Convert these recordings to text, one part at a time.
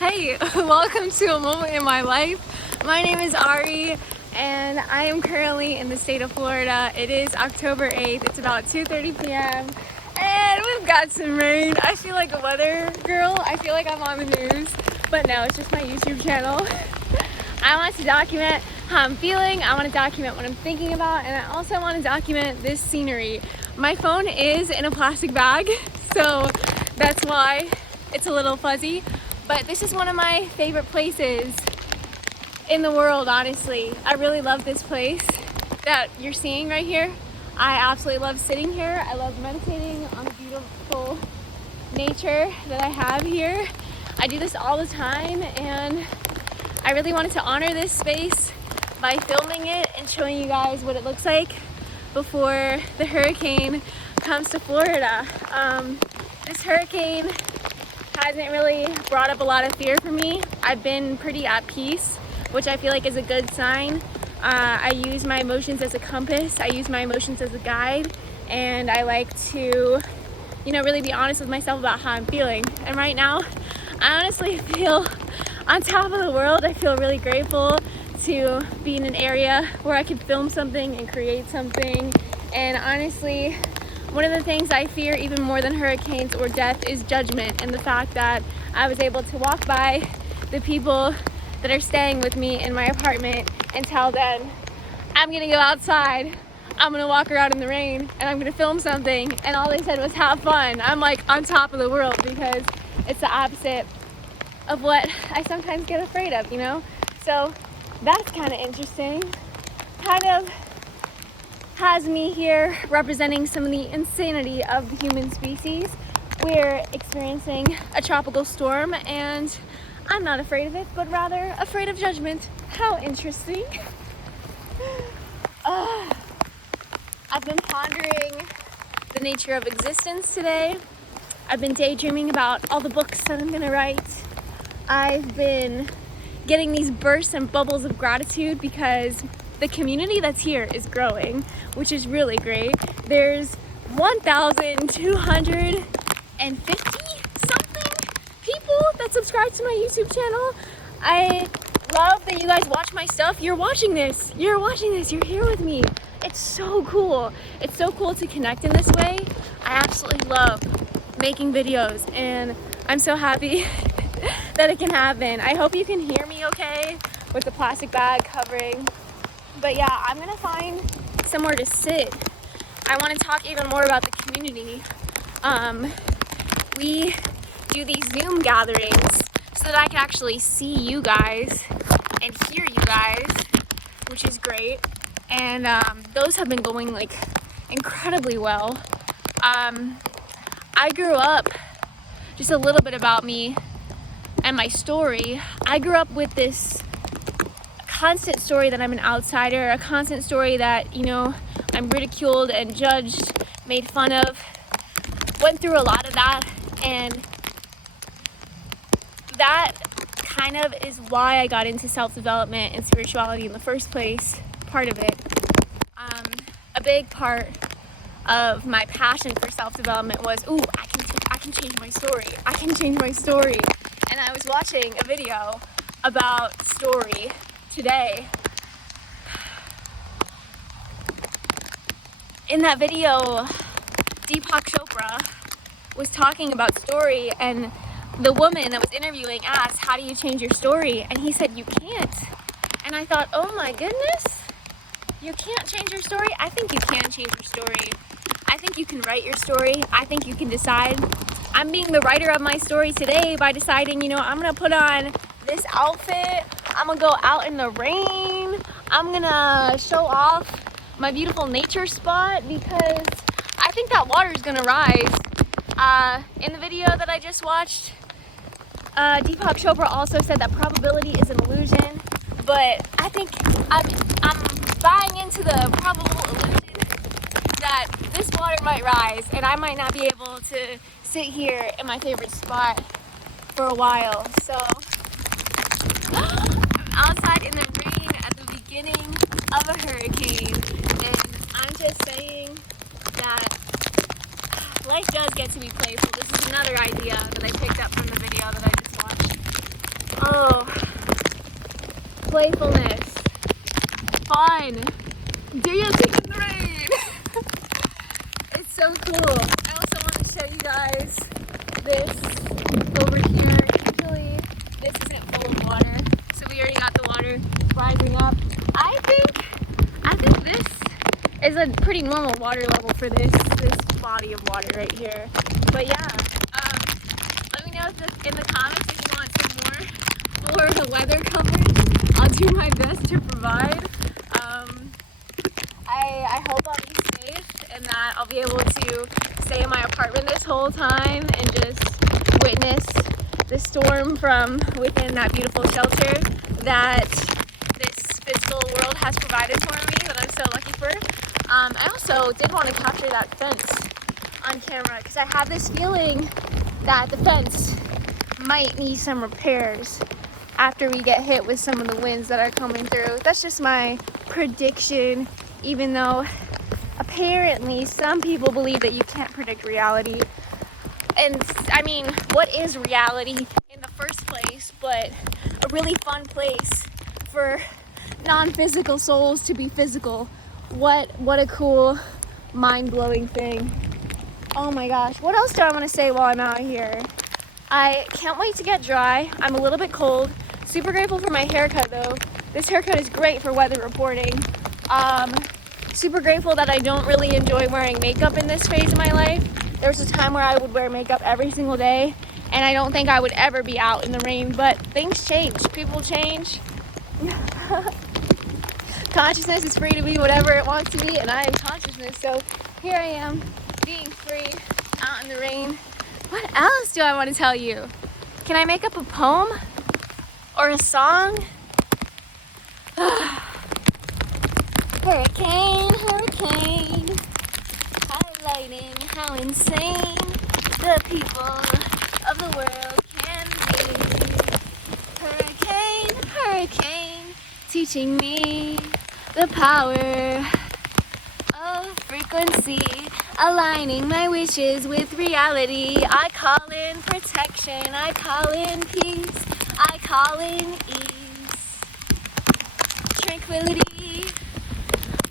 Hey, welcome to a moment in my life. My name is Ari and I am currently in the state of Florida. It is October 8th. It's about 2:30 p.m. and we've got some rain. I feel like a weather girl. I feel like I'm on the news, but no, it's just my YouTube channel. I want to document how I'm feeling. I want to document what I'm thinking about, and I also want to document this scenery. My phone is in a plastic bag, so that's why it's a little fuzzy. But this is one of my favorite places in the world, honestly. I really love this place that you're seeing right here. I absolutely love sitting here. I love meditating on the beautiful nature that I have here. I do this all the time, and I really wanted to honor this space by filming it and showing you guys what it looks like before the hurricane comes to Florida. This hurricane hasn't really brought up a lot of fear for me. I've been pretty at peace, which I feel like is a good sign. I use my emotions as a compass. I use my emotions as a guide, and I like to, really be honest with myself about how I'm feeling. And right now, I honestly feel on top of the world. I feel really grateful to be in an area where I could film something and create something. And honestly, one of the things I fear even more than hurricanes or death is judgment, and the fact that I was able to walk by the people that are staying with me in my apartment and tell them, I'm gonna go outside, I'm gonna walk around in the rain, and I'm gonna film something, and all they said was have fun. I'm like on top of the world, because it's the opposite of what I sometimes get afraid of, So that's kind of interesting. Kind of has me here representing some of the insanity of the human species. We're experiencing a tropical storm, and I'm not afraid of it, but rather afraid of judgment. How interesting. I've been pondering the nature of existence today. I've been daydreaming about all the books that I'm gonna write. I've been getting these bursts and bubbles of gratitude because the community that's here is growing, which is really great. There's 1,250 something people that subscribe to my YouTube channel. I love that you guys watch my stuff. You're watching this, you're here with me. It's so cool. It's so cool to connect in this way. I absolutely love making videos, and I'm so happy that it can happen. I hope you can hear me okay with the plastic bag covering. But yeah, I'm gonna find somewhere to sit. I want to talk even more about the community. We do these Zoom gatherings so that I can actually see you guys and hear you guys, which is great. And those have been going like incredibly well. I grew up, just a little bit about me and my story. I grew up with this constant story that I'm an outsider, a constant story that, I'm ridiculed and judged, made fun of. Went through a lot of that, and that kind of is why I got into self-development and spirituality in the first place, part of it. A big part of my passion for self-development was, I can change my story. I can change my story. And I was watching a video about story today. In that video, Deepak Chopra was talking about story, and the woman that was interviewing asked, how do you change your story? And he said, you can't. And I thought, oh my goodness, you can't change your story? I think you can change your story. I think you can write your story. I think you can decide. I'm being the writer of my story today by deciding, I'm gonna put on this outfit, I'm gonna go out in the rain, I'm gonna show off my beautiful nature spot because I think that water is gonna rise. In the video that I just watched, Deepak Chopra also said that probability is an illusion, but I think I'm buying into the probable illusion that this water might rise and I might not be able to sit here in my favorite spot for a while. So I'm outside in the rain at the beginning of a hurricane, and I'm just saying that life does get to be playful. This is another idea that I picked up from the video that I just watched. playfulness, fun, dancing in the rain. It's so cool. I also want to show you guys this over here. Usually this isn't full of water, so we already got the water rising up. I think this is a pretty normal water level for this body of water right here. But yeah, let me know in the comments if you want some more for the weather coverage. I'll do my best to provide. I hope I'll be safe and that I'll be able to stay in my apartment this whole time and just witness the storm from within that beautiful shelter that this physical world has provided for me, that I'm so lucky for. I also did want to capture that fence on camera because I have this feeling that the fence might need some repairs after we get hit with some of the winds that are coming through. That's just my prediction, even though apparently some people believe that you can't predict reality. And I mean, what is reality in the first place but a really fun place for non-physical souls to be physical? What a cool, mind-blowing thing. Oh my gosh, what else do I want to say while I'm out here? I can't wait to get dry. I'm a little bit cold. Super grateful for my haircut though. This haircut is great for weather reporting. Super grateful that I don't really enjoy wearing makeup in this phase of my life. There was a time where I would wear makeup every single day, and I don't think I would ever be out in the rain, but things change. People change. Consciousness is free to be whatever it wants to be, and I am consciousness, so here I am, being free, out in the rain. What else do I want to tell you? Can I make up a poem? Or a song? Hurricane, hurricane, highlighting how insane the people of the world can be. Hurricane, hurricane, teaching me the power of frequency, aligning my wishes with reality. I call in protection, I call in peace, I call in ease, tranquility.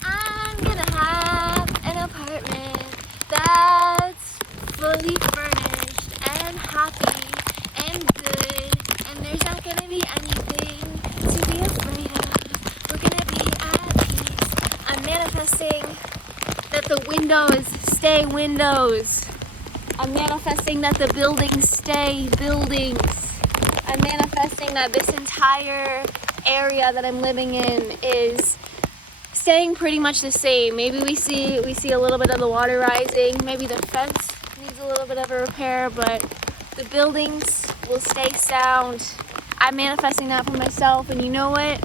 I'm gonna have an apartment that's fully furnished and happy and good, and there's not gonna be anything to be afraid of. We're gonna be at peace. I'm manifesting that the windows stay windows. I'm manifesting that the buildings stay buildings. I'm manifesting that this entire area that I'm living in is staying pretty much the same. Maybe we see a little bit of the water rising. Maybe the fence needs a little bit of a repair, but the buildings will stay sound. I'm manifesting that for myself, and you know what?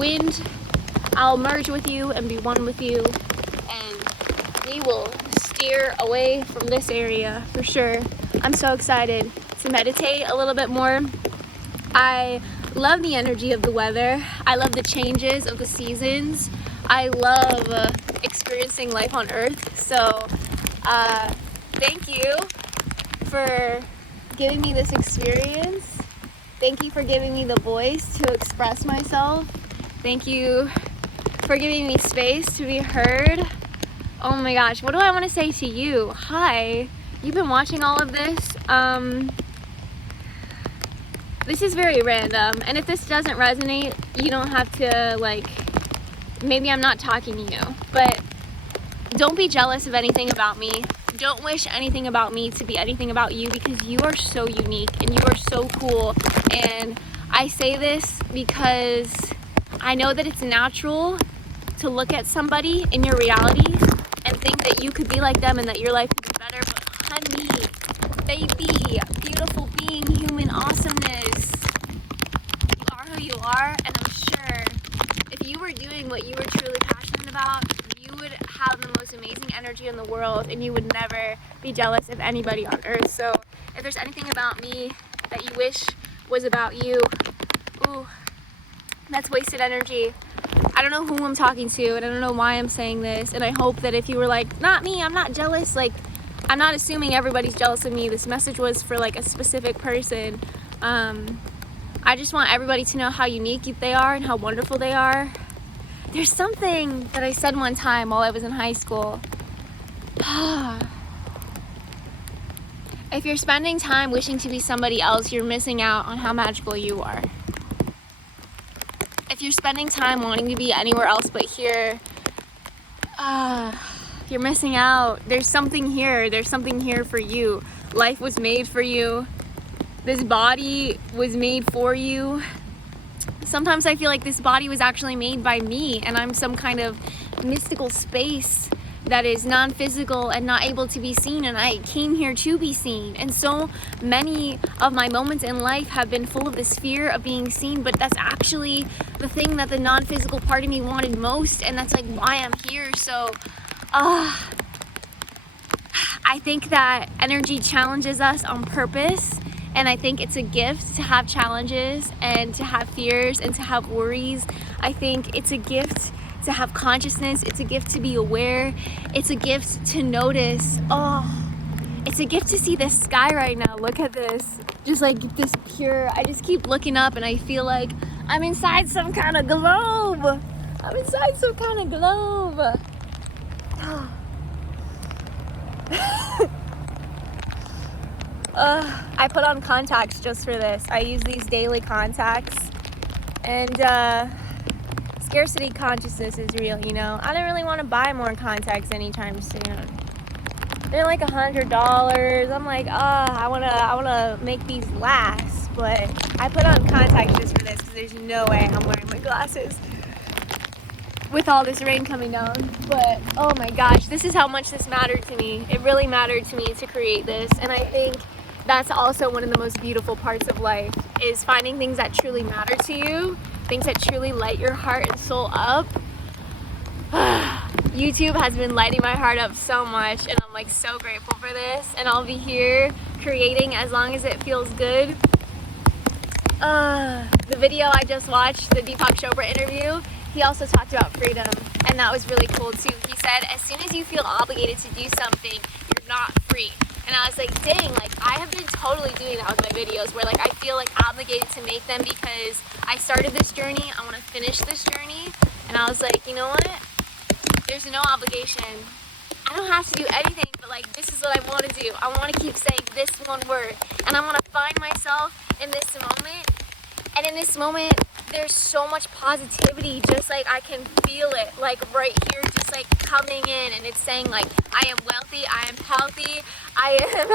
Wind, I'll merge with you and be one with you, and we will steer away from this area for sure. I'm so excited to meditate a little bit more. I love the energy of the weather. I love the changes of the seasons. I love experiencing life on Earth. So thank you for giving me this experience. Thank you for giving me the voice to express myself. Thank you for giving me space to be heard. Oh my gosh, what do I want to say to you? Hi, you've been watching all of this. This is very random, and if this doesn't resonate, you don't have to, like, maybe I'm not talking to you, but don't be jealous of anything about me. Don't wish anything about me to be anything about you, because you are so unique and you are so cool. And I say this because I know that it's natural to look at somebody in your reality and think that you could be like them and that your life could be better, but honey, baby, beautiful being, human awesomeness, you are who you are, and I'm sure if you were doing what you were truly passionate about, you would have the most amazing energy in the world, and you would never be jealous of anybody on earth. So if there's anything about me that you wish was about you, ooh, that's wasted energy. I don't know who I'm talking to, and I don't know why I'm saying this, and I hope that if you were like, not me, I'm not jealous, like, I'm not assuming everybody's jealous of me. This message was for like a specific person. I just want everybody to know how unique they are and how wonderful they are. There's something that I said one time while I was in high school. If you're spending time wishing to be somebody else, you're missing out on how magical you are. If you're spending time wanting to be anywhere else but here, you're missing out. There's something here. There's something here for you. Life was made for you. This body was made for you. Sometimes I feel like this body was actually made by me, and I'm some kind of mystical space that is non-physical and not able to be seen, and I came here to be seen. And so many of my moments in life have been full of this fear of being seen, but that's actually the thing that the non-physical part of me wanted most, and that's like why I'm here. So I think that energy challenges us on purpose, and I think it's a gift to have challenges and to have fears and to have worries. I think it's a gift to have consciousness. It's a gift to be aware. It's a gift to notice. It's a gift to see the sky right now. Look at this. Just like this pure, I just keep looking up and I feel like I'm inside some kind of globe. I'm inside some kind of globe. I put on contacts just for this. I use these daily contacts, and scarcity consciousness is real, you know. I don't really want to buy more contacts anytime soon. They're like $100. I'm like, I wanna make these last, but I put on contacts just for this because there's no way I'm wearing my glasses with all this rain coming down. But oh my gosh, this is how much this mattered to me. It really mattered to me to create this, and I think that's also one of the most beautiful parts of life, is finding things that truly matter to you, things that truly light your heart and soul up. YouTube has been lighting my heart up so much, and I'm like so grateful for this, and I'll be here creating as long as it feels good. The video I just watched, the Deepak Chopra interview, he also talked about freedom, and that was really cool too. He said, as soon as you feel obligated to do something, you're not free. And I was like, dang, like I have been totally doing that with my videos, where like I feel like obligated to make them because I started this journey, I want to finish this journey. And I was like, you know what? There's no obligation. I don't have to do anything, but like this is what I want to do. I want to keep saying this one word, and I want to find myself in this moment. And in this moment, there's so much positivity, just like I can feel it, like right here, just like coming in, and it's saying like, I am wealthy, I am healthy, I am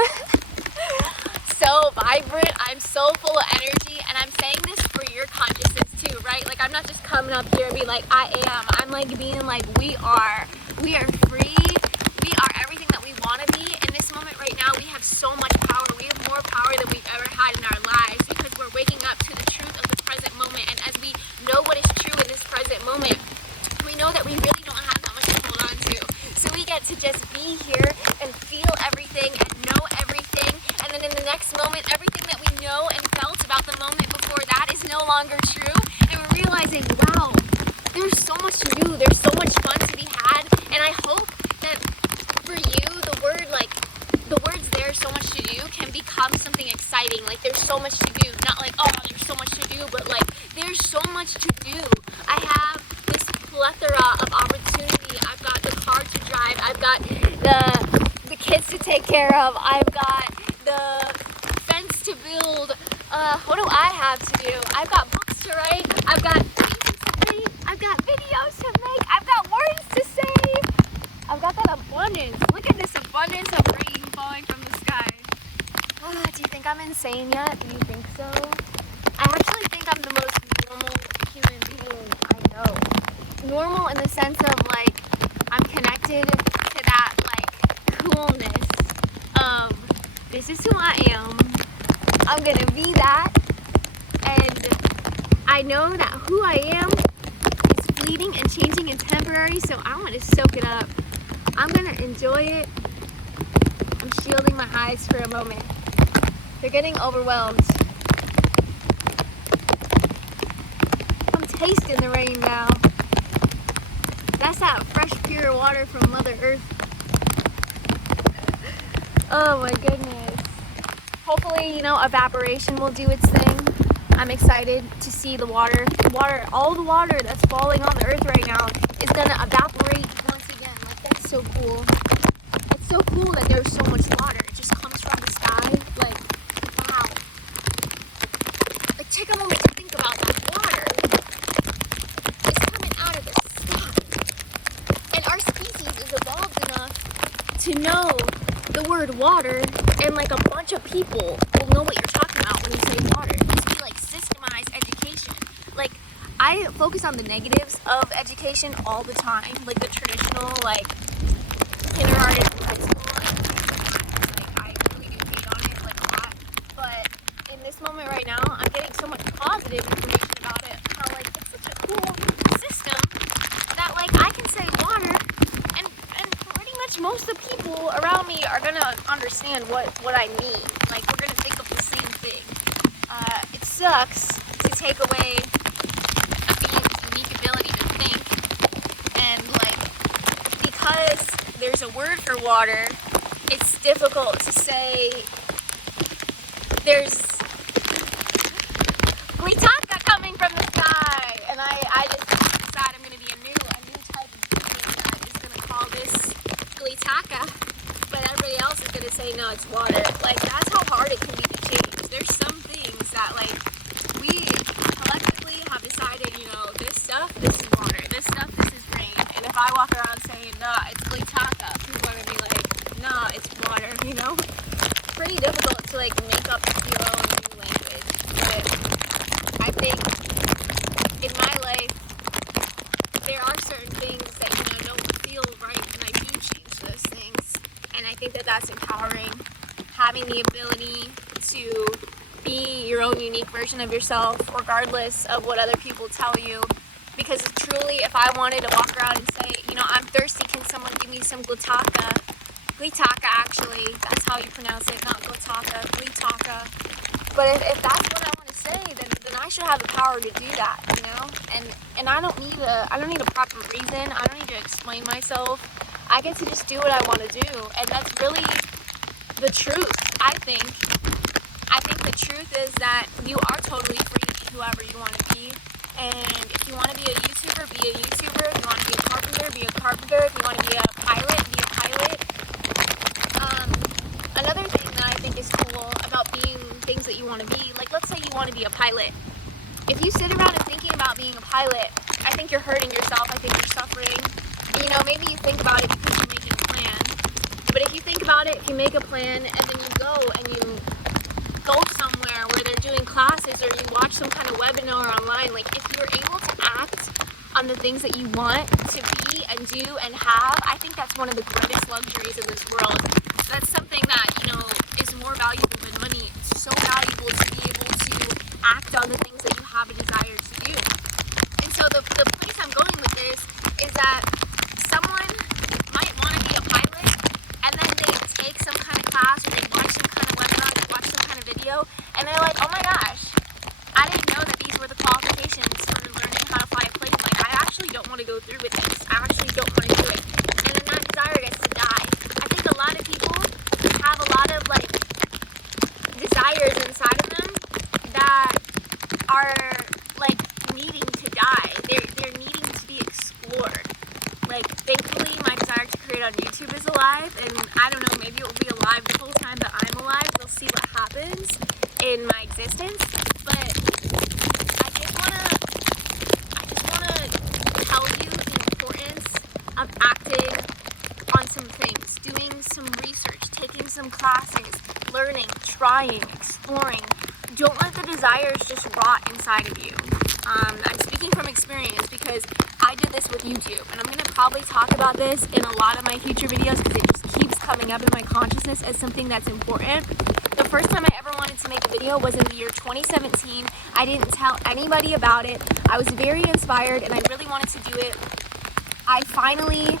so vibrant, I'm so full of energy, and I'm saying this for your consciousness too, right? Like I'm not just coming up here and being like, I am, I'm like being like, we are free, we are everything that we want to be. In this moment right now, we have so much power, we have more power than we've ever had in our lives, because we're waking up to the truth of the present moment. And as we know what is true in this present moment, we know that we really don't have that much to hold on to. So we get to just be here and feel everything and know everything, and then in the next moment, everything that we know and felt about the moment before that is no longer true, and we're realizing, wow, there's so much to do, there's so much fun to be had. And I hope that for you, the words there's so much to do can become something exciting. Like there's so much to do, not like, oh, there's so much to do, but like there's so much to do. I have this plethora of opportunity. I've got the car to drive, I've got the kids to take care of, I've got the fence to build. What do I have to do? I've got books to write, I've got paintings to paint, I've got videos to make, I've got words to say. I've got that abundance. Look at this abundance of rain falling from the sky. Do you think I'm insane yet? Do you think so? I actually think I'm the most normal human being I know. Normal in the sense of like, I'm connected to that like coolness of, this is who I am. I'm gonna be that. And I know that who I am is fleeting and changing and temporary, so I want to soak it up. I'm gonna enjoy it. I'm shielding my eyes for a moment. They're getting overwhelmed. I'm tasting the rain now. That's that fresh, pure water from Mother Earth. Oh my goodness. Hopefully, you know, evaporation will do its thing. I'm excited to see the water. All the water that's falling on the earth right now is gonna evaporate once again. Like, that's so cool. It's so cool that there's so much water. It just comes from the sky. Like, wow. Like, take a moment to think about that water. It's coming out of the sky. And our species is evolved enough to know the word water, and like a bunch of people will know what you're talking about when you say water. It needs to be like systemized education. Like, I focus on the negatives of education all the time, like the traditional, like kindergarten, high school. Like, I really do hate on it like a lot. But in this moment right now, I'm getting so much positive information about it. How like it's such a cool system that like I can say water, and pretty much most of the people around me are gonna understand what I mean. Like, we're gonna think of the same thing. It sucks to take away a being's unique ability to think, and like, because there's a word for water, it's difficult to say there's glitaka coming from the sky, and I just decide I'm gonna be a new type of being that is gonna call this glitaka, but everybody else is gonna say no, it's water. Like, that's how hard it can be to change. There's some things that like we collectively have decided, you know, this stuff, this is water, this stuff, this is rain. And if I walk around saying nah, it's glitaka, people are gonna be like, nah, it's water, you know? It's pretty difficult to like make up your own new language. But I think in my life there are certain things that, you know, don't feel right, and I do change those things. And I think that that's empowering, having the ability to be your own unique version of yourself, regardless of what other people tell you. Because truly, if I wanted to walk around and say, you know, I'm thirsty, can someone give me some glitaka? Glitaka, actually, that's how you pronounce it, not glitaka, glitaka. But if that's what I want to say, then I should have the power to do that, you know? And I don't need a proper reason. I don't need to explain myself. I get to just do what I want to do, and that's really the truth, I think. I think the truth is that you are totally free to be whoever you want to be. And if you want to be a YouTuber, be a YouTuber. If you want to be a carpenter, be a carpenter. If you want to be a pilot, be a pilot. Another thing that I think is cool about being things that you want to be, like, let's say you want to be a pilot. If you sit around and thinking about being a pilot, I think you're hurting yourself. I think you're suffering. You know, maybe you think about it because you're making a plan. But if you think about it, if you make a plan and then you go somewhere where they're doing classes, or you watch some kind of webinar online, like, if you're able to act on the things that you want to be and do and have, I think that's one of the greatest luxuries in this world. That's something that, you know, is more valuable than money. It's so valuable to be able to act on the things that you have a desire to do. And so the place I'm going with this is that someone might want to be a pilot, and then they take some kind of class, or they watch some kind of webinar, they watch some kind of video, and they're like, oh my gosh, I didn't know that these were the qualifications for learning how to fly a plane. Like, I actually don't want to go through with this. I actually don't want to do it. And then that desire gets to die. I think a lot of people have a lot of like desires inside of them that are like needing to die. They're needing to be explored. Like, thankfully, my desire to create on YouTube is alive, and I don't know, maybe it will be alive the whole time that I'm alive. We'll see what happens in my existence. But I just wanna tell you the importance of acting on some things, doing some research, taking some classes, learning, trying, exploring. Don't let the desires just rot inside of you. I'm speaking from experience because I did this with YouTube, and I'm going to probably talk about this in a lot of my future videos because it just keeps coming up in my consciousness as something that's important. The first time I ever wanted to make a video was in the year 2017. I didn't tell anybody about it. I was very inspired, and I really wanted to do it. I finally,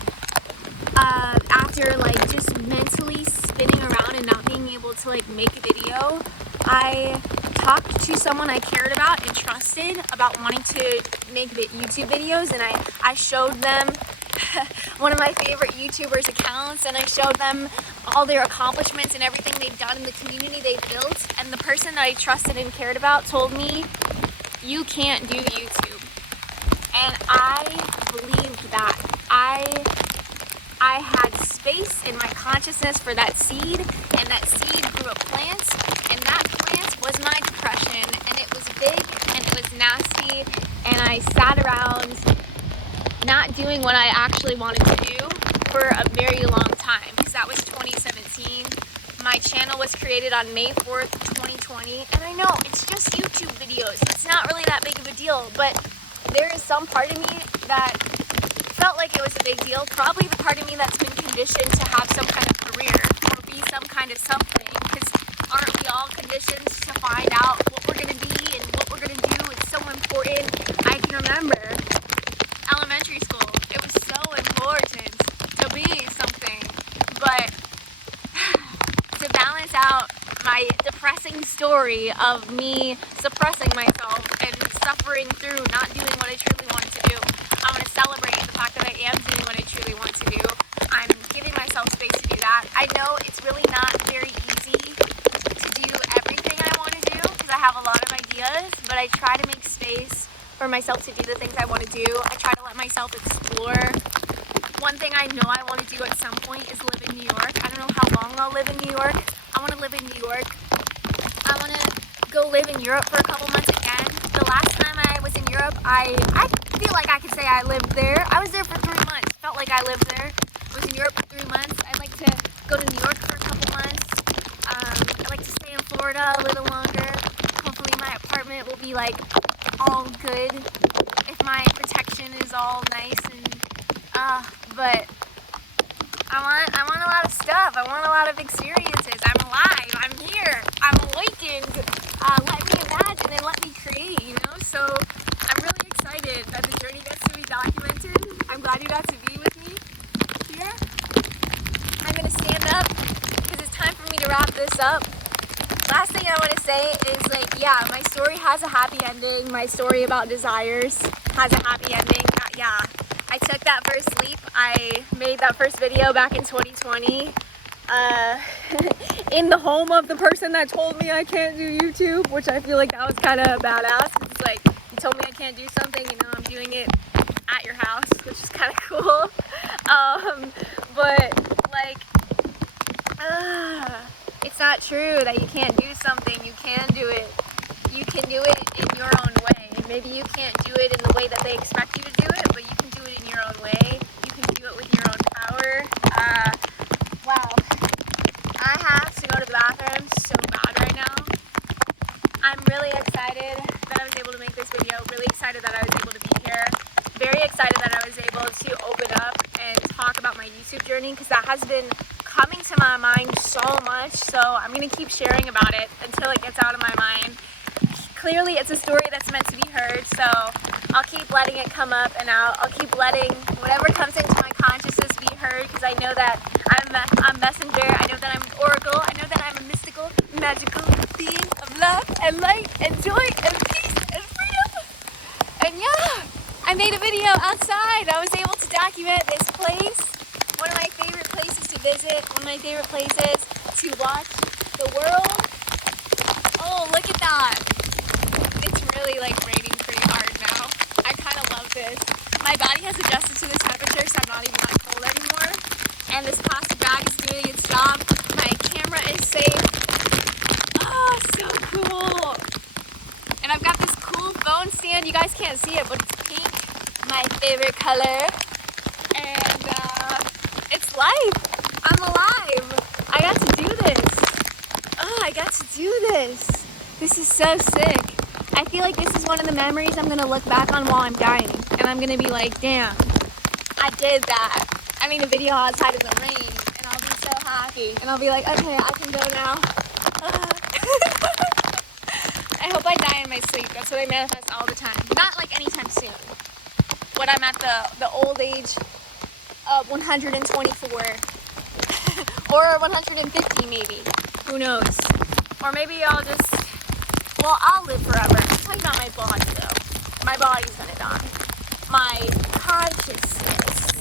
after like just mentally spinning around and not being able to like make a video, I talked to someone I cared about and trusted about wanting to make YouTube videos, and I showed them one of my favorite YouTubers accounts, and I showed them all their accomplishments and everything they've done in the community they've built, and the person that I trusted and cared about told me, you can't do YouTube. And I believed that. I had space in my consciousness for that seed, and that seed grew a plant, and that plant was my depression, and it was big, and it was nasty, and I sat around not doing what I actually wanted to do for a very long time, because that was 2017. My channel was created on May 4th, 2020, and I know it's just YouTube videos. It's not really that big of a deal, but there is some part of me that felt like it was a big deal. Probably the part of me that's been conditioned to have some kind of career or be some kind of something, because aren't we all conditioned to find out what we're going to be and what we're going to do? It's so important. I can remember elementary school. It was so important to be something, but to balance out my depressing story of me suppressing myself and suffering through not doing what I truly wanted to do, I'm going to celebrate the fact that I am doing what I truly want to do. I'm giving myself space to do that. I know it's really not very easy to do everything I want to do, because I have a lot of ideas, but I try to make space for myself to do the things I want to do. I try to let myself explore. One thing I know I want to do at some point is live in New York. I don't know how long I'll live in New York. I want to live in New York. I want to go live in Europe for a couple months again. The last time I was in Europe, I feel like I could say I lived there. I was there for 3 months. Felt like I lived there. I was in Europe for 3 months. I'd like to go to New York for a couple months. I'd like to stay in Florida a little longer. Hopefully my apartment will be like all good if my protection is all nice, and but I want a lot of stuff. I want a lot of experiences. I'm alive. I'm here. I'm awakened. Let me imagine and let me create, you know? So I'm really excited that the journey gets to be documented. I'm glad you got to be with me here. I'm going to stand up because it's time for me to wrap this up. Last thing I want to say is, like, yeah, my story has a happy ending. My story about desires has a happy ending. Yeah, I took that first leap. I made that first video back in 2020 in the home of the person that told me I can't do YouTube, which I feel like that was kind of badass. It's like, you told me I can't do something, you know, I'm doing it at your house, which is kind of cool. But like, it's not true that you can't do something. You can do it. You can do it in your own way. Maybe you can't do it in the way that they expect you to do it, but you can do it in your own way. You can do it with your own power. Wow. I have to go to the bathroom so bad right now. I'm really excited that I was able to make this video. Really excited that I was able to be here. Very excited that I was able to open up and talk about my YouTube journey, because that has been coming to my mind so much. So I'm going to keep sharing about it until it gets out of my mind. Clearly it's a story that's meant to be heard, so I'll keep letting it come up and out. I'll keep letting whatever comes into my consciousness be heard, because I know that I'm a messenger. I know that I'm an oracle. I know that I'm a mystical, magical being of love and light and joy and peace and freedom. And yeah, I made a video outside. I was able to document this place. One of my favorite places to visit. One of my favorite places to watch the world. Oh, look at that. It's really like raining pretty hard now. I kind of love this. My body has adjusted to the temperature, so I'm not even that cold anymore. And this plastic bag is doing its job. My camera is safe. Oh, so cool. And I've got this cool phone stand. You guys can't see it, but it's pink. My favorite color. And it's life. I'm alive. I got to do this. Oh, I got to do this. This is so sick. I feel like this is one of the memories I'm going to look back on while I'm dying. And I'm going to be like, damn, I did that. I made a video outside in the rain. And I'll be so happy. And I'll be like, okay, I can go now. I hope I die in my sleep. That's what I manifest all the time. Not like anytime soon. When I'm at the old age of 124. Or 150 maybe. Who knows? Or maybe I'll just... Well, I'll live forever. I'm talking about my body, though. My body's gonna die. My consciousness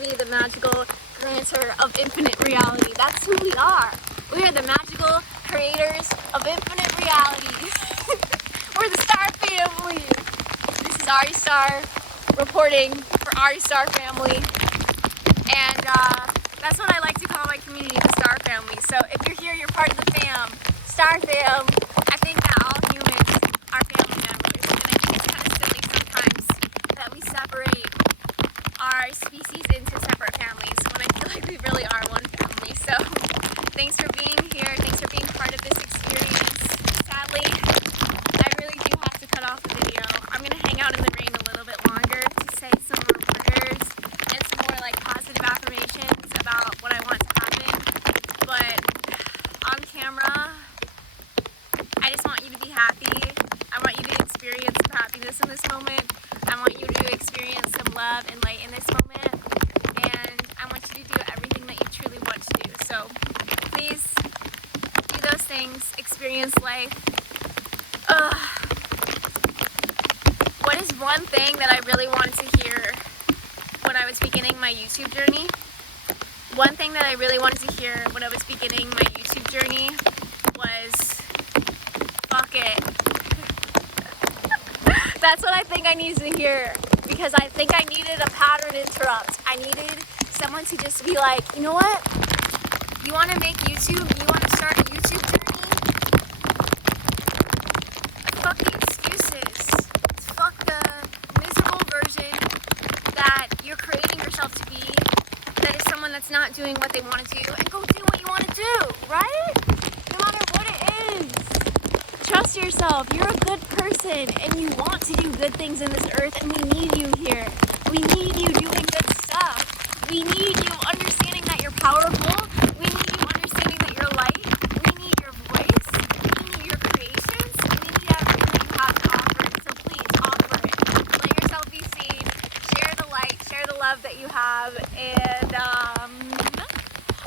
be the magical grantor of infinite reality. That's who we are. We are the magical creators of infinite reality. We're the Star Family. This is Aristar reporting for Aristar Family. And that's what I like to call my community, the Star Family. So if you're here, you're part of the fam. Star Fam. I think that all humans are family members. And I think it's kind of silly sometimes that we separate our species into separate families when I feel like we really are one family. So thanks for being here. Thanks for being part of this experience. Sadly, I really do have to cut off the video. I'm going to hang out in the rain a little bit longer to say some more prayers and some more like positive affirmations about what I want to happen. But on camera, I just want you to be happy. I want you to experience some happiness in this moment. I want you to experience some love and light in this moment. And I want you to do everything that you truly want to do. So please do those things. Experience life. What is one thing that I really wanted to hear when I was beginning my YouTube journey? One thing that I really wanted to hear when I was beginning my YouTube journey was, fuck it. That's what I think I needed to hear, because I think I needed a pattern interrupt. I needed someone to just be like, you know what? You want to make YouTube? You want to start a YouTube journey? Fucking excuses. Fuck the miserable version that you're creating yourself to be, that is someone that's not doing what they want to do, and go do what you want to do, right? No matter what it is. Trust yourself. You're a good person and you want to do good things in this earth, and we need you here. We need you doing good stuff. We need you understanding that you're powerful. We need you understanding that you're light. We need your voice. We need your creations. We need everything that you have to offer. So please offer it. Let yourself be seen. Share the light. Share the love that you have. And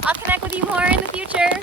I'll connect with you more in the future.